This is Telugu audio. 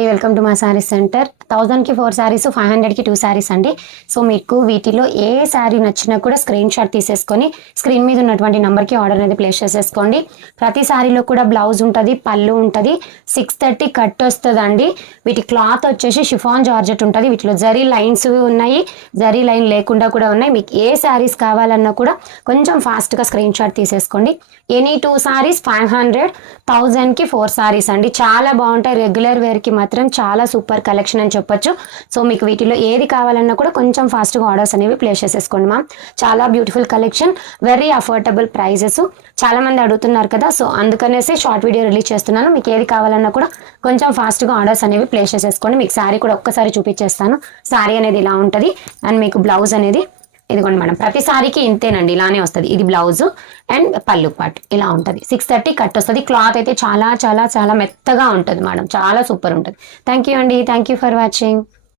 అండి, వెల్కమ్ టు మా శారీ సెంటర్. 1000కి 4 శారీస్, 500కి 2 శారీస్ అండి. సో మీకు వీటిలో ఏ శారీ నచ్చినా కూడా స్క్రీన్ షాట్ తీసేసుకొని స్క్రీన్ మీద ఉన్నటువంటి నెంబర్కి ఆర్డర్ అనేది ప్లేస్ చేసేసుకోండి. ప్రతి శారీలో కూడా బ్లౌజ్ ఉంటుంది, పళ్ళు ఉంటుంది, 630 కట్ వస్తుందండి. వీటి క్లాత్ వచ్చేసి షిఫాన్ జార్జెట్ ఉంటుంది. వీటిలో జరీ లైన్స్ ఉన్నాయి, జరీ లైన్ లేకుండా కూడా ఉన్నాయి. మీకు ఏ శారీస్ కావాలన్నా కూడా కొంచెం ఫాస్ట్గా స్క్రీన్ షాట్ తీసేసుకోండి. ఎనీ 2 శారీస్ 500, 1000కి 4 శారీస్ అండి. చాలా బాగుంటాయి. రెగ్యులర్ వేర్కి మాత్రం చాలా సూపర్ కలెక్షన్ అని చెప్పొచ్చు. సో మీకు వీటిలో ఏది కావాలన్నా కూడా కొంచెం ఫాస్ట్గా ఆర్డర్స్ అనేవి ప్లేస్ చేసేసుకోండి మ్యామ్. చాలా beautiful collection, very affordable prices. చాలా మంది అడుగుతున్నారు కదా, సో అందుకనేసి షార్ట్ వీడియో రిలీజ్ చేస్తున్నాను. మీకు ఏది కావాలన్నా కూడా కొంచెం ఫాస్ట్గా ఆర్డర్స్ అనేవి ప్లేస్ చేసేసుకోండి. మీకు శారీ కూడా ఒక్కసారి చూపించేస్తాను. శారీ అనేది ఇలా ఉంటుంది అండ్ మీకు బ్లౌజ్ అనేది ఇదిగోండి మేడం. ప్రతి సారీకి ఇంతేనండి, ఇలానే వస్తుంది. ఇది బ్లౌజ్ అండ్ పళ్ళు పార్ట్ ఇలా ఉంటుంది. 630 కట్ వస్తుంది. క్లాత్ అయితే చాలా చాలా చాలా మెత్తగా ఉంటుంది మేడం, చాలా సూపర్ ఉంటుంది. థ్యాంక్ యూ అండి, థ్యాంక్ యూ ఫర్ వాచింగ్.